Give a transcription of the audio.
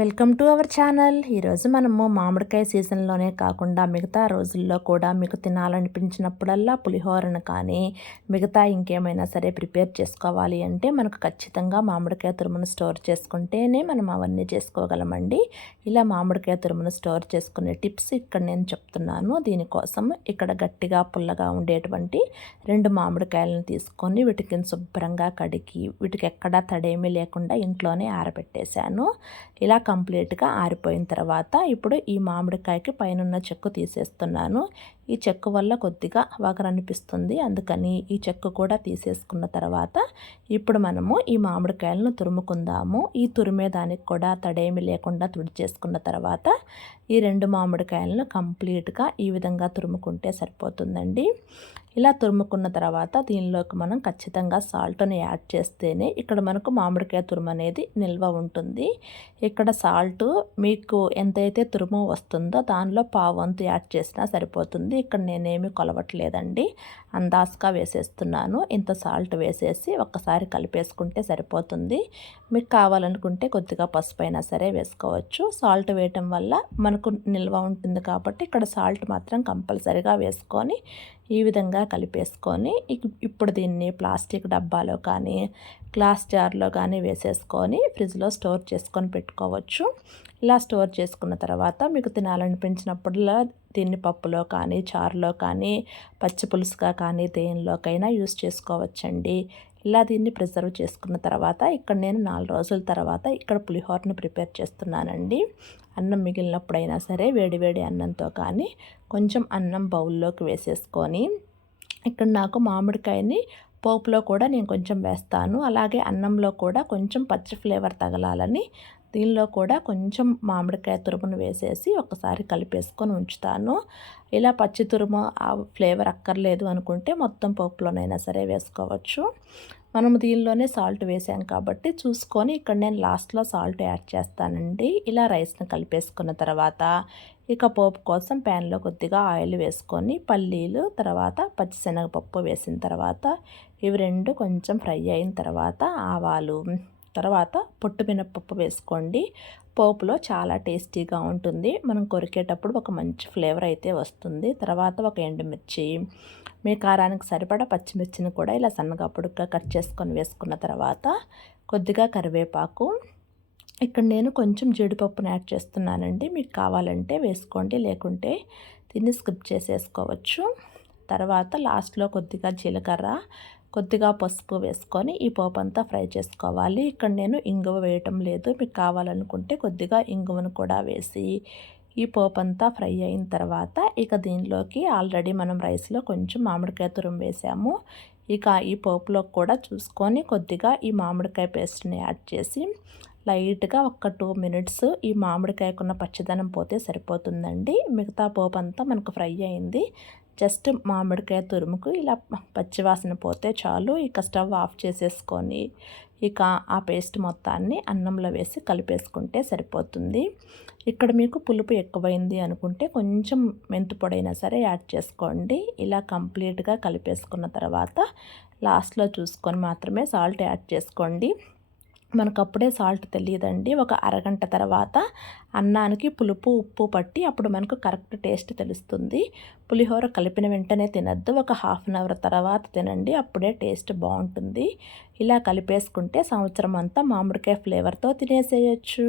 Welcome to our channel. ఈరోజు మనము మామిడికాయ సీజన్లోనే కాకుండా మిగతా రోజుల్లో కూడా మీకు తినాలనిపించినప్పుడల్లా పులిహోరను కానీ మిగతా ఇంకేమైనా సరే ప్రిపేర్ చేసుకోవాలి అంటే మనకు ఖచ్చితంగా మామిడికాయ తురుమును స్టోర్ చేసుకుంటేనే మనం అవన్నీ చేసుకోగలమండి. ఇలా మామిడికాయ తురుమును స్టోర్ చేసుకునే టిప్స్ ఇక్కడ నేను చెప్తున్నాను. దీనికోసం ఇక్కడ గట్టిగా పుల్లగా ఉండేటువంటి 2 మామిడికాయలను తీసుకొని వీటికి శుభ్రంగా కడిగి వీటికి ఎక్కడా తడేమీ లేకుండా ఇంట్లోనే ఆరబెట్టేశాను. ఇలా కంప్లీట్గా ఆరిపోయిన తర్వాత ఇప్పుడు ఈ మామిడికాయకి పైనున్న చెక్కు తీసేస్తున్నాను. ఈ చెక్కు వల్ల కొద్దిగా వగరనిపిస్తుంది, అందుకని ఈ చెక్కు కూడా తీసేసుకున్న తర్వాత ఇప్పుడు మనము ఈ మామిడికాయలను తురుముకుందాము. ఈ తురిమే దానికి కూడా తడేమి లేకుండా తుడిచేసుకున్న తర్వాత ఈ 2 మామిడికాయలను కంప్లీట్గా ఈ విధంగా తురుముకుంటే సరిపోతుందండి. ఇలా తురుముకున్న తర్వాత దీనిలోకి మనం ఖచ్చితంగా సాల్ట్ని యాడ్ చేస్తేనే ఇక్కడ మనకు మామిడికాయ తురుము అనేది నిల్వ ఉంటుంది. ఇక్కడ సాల్ట్ మీకు ఎంతైతే తురుము వస్తుందో దానిలో పావంతు యాడ్ చేసినా సరిపోతుంది. ఇక్కడ నేనేమి కొలవట్లేదండి, అందాజుగా వేసేస్తున్నాను. ఇంత సాల్ట్ వేసేసి ఒక్కసారి కలిపేసుకుంటే సరిపోతుంది. మీకు కావాలనుకుంటే కొద్దిగా పసుపు అయినా సరే వేసుకోవచ్చు. సాల్ట్ వేయటం వల్ల మనకు నిల్వ ఉంటుంది కాబట్టి ఇక్కడ సాల్ట్ మాత్రం కంపల్సరీగా వేసుకొని ఈ విధంగా కలిపేసుకొని ఇప్పుడు దీన్ని ప్లాస్టిక్ డబ్బాలో కానీ గ్లాస్ జార్లో కానీ వేసేసుకొని ఫ్రిడ్జ్లో స్టోర్ చేసుకొని పెట్టుకోవచ్చు. ఇలా స్టోర్ చేసుకున్న తర్వాత మీకు తినాలనిపించినప్పుడల్లా దీన్ని పప్పులో కానీ చారులో కానీ పచ్చి పులుసుగా కానీ దేనిలోకైనా యూస్ చేసుకోవచ్చండి. ఇలా దీన్ని ప్రిజర్వ్ చేసుకున్న తర్వాత ఇక్కడ నేను 4 రోజుల తర్వాత ఇక్కడ పులిహోరను ప్రిపేర్ చేస్తున్నానండి. అన్నం మిగిలినప్పుడైనా సరే వేడివేడి అన్నంతో కానీ కొంచెం అన్నం బౌల్లోకి వేసేసుకొని ఇక్కడ నాకు మామిడికాయని పోపులో కూడా నేను కొంచెం వేస్తాను. అలాగే అన్నంలో కూడా కొంచెం పచ్చి ఫ్లేవర్ తగలాలని దీనిలో కూడా కొంచెం మామిడికాయ తురుమును వేసేసి ఒకసారి కలిపేసుకొని ఉంచుతాను. ఇలా పచ్చి తురుము ఆ ఫ్లేవర్ అక్కర్లేదు అనుకుంటే మొత్తం పోపులోనైనా సరే వేసుకోవచ్చు. మనము దీనిలోనే సాల్ట్ వేసాం కాబట్టి చూసుకొని ఇక్కడ నేను లాస్ట్లో సాల్ట్ యాడ్ చేస్తానండి. ఇలా రైస్ని కలిపేసుకున్న తర్వాత ఇక పోపు కోసం ప్యాన్లో కొద్దిగా ఆయిల్ వేసుకొని పల్లీలు తర్వాత పచ్చిశనగపప్పు వేసిన తర్వాత ఇవి 2 కొంచెం ఫ్రై అయిన తర్వాత ఆవాలు తర్వాత పొట్టు మినపప్పు వేసుకోండి. పోపులో చాలా టేస్టీగా ఉంటుంది. మనం కొరికేటప్పుడు ఒక మంచి ఫ్లేవర్ అయితే వస్తుంది. తర్వాత ఒక ఎండుమిర్చి, మీ కారానికి సరిపడా పచ్చిమిర్చిని కూడా ఇలా సన్నగా పొడుగ్గా కట్ చేసుకొని వేసుకున్న తర్వాత కొద్దిగా కరివేపాకు, ఇక్కడ నేను కొంచెం జీడిపప్పును యాడ్ చేస్తున్నానండి. మీకు కావాలంటే వేసుకోండి, లేకుంటే దీన్ని స్కిప్ చేసేసుకోవచ్చు. తర్వాత లాస్ట్లో కొద్దిగా జీలకర్ర కొద్దిగా పసుపు వేసుకొని ఈ పోపు అంతా ఫ్రై చేసుకోవాలి. ఇక్కడ నేను ఇంగువ వేయటం లేదు, మీకు కావాలనుకుంటే కొద్దిగా ఇంగువను కూడా వేసి ఈ పోపు అంతా ఫ్రై అయిన తర్వాత ఇక దీనిలోకి ఆల్రెడీ మనం రైస్లో కొంచెం మామిడికాయ తురుము వేసాము. ఇక ఈ పోపులో కూడా చూసుకొని కొద్దిగా ఈ మామిడికాయ పేస్ట్ని యాడ్ చేసి లైట్గా ఒక 2 మినిట్స్ ఈ మామిడికాయకున్న పచ్చదనం పోతే సరిపోతుందండి. మిగతా పోపు అంతా మనకు ఫ్రై అయింది. జస్ట్ మామిడికాయ తురుముకు ఇలా పచ్చివాసన పోతే చాలు. ఇక స్టవ్ ఆఫ్ చేసేసుకొని ఇక ఆ పేస్ట్ మొత్తాన్ని అన్నంలో వేసి కలిపేసుకుంటే సరిపోతుంది. ఇక్కడ మీకు పులుపు ఎక్కువైంది అనుకుంటే కొంచెం మెంతు పొడైనా సరే యాడ్ చేసుకోండి. ఇలా కంప్లీట్గా కలిపేసుకున్న తర్వాత లాస్ట్లో చూసుకొని మాత్రమే సాల్ట్ యాడ్ చేసుకోండి. మనకు అప్పుడే సాల్ట్ తెలియదండి. ఒక అరగంట తర్వాత అన్నానికి పులుపు ఉప్పు పట్టి అప్పుడు మనకు కరెక్ట్ టేస్ట్ తెలుస్తుంది. పులిహోర కలిపిన వెంటనే తినద్దు, ఒక హాఫ్ అన్ అవర్ తర్వాత తినండి, అప్పుడే టేస్ట్ బాగుంటుంది. ఇలా కలిపేసుకుంటే సంవత్సరం అంతా మామిడికాయ ఫ్లేవర్తో తినేసేయచ్చు.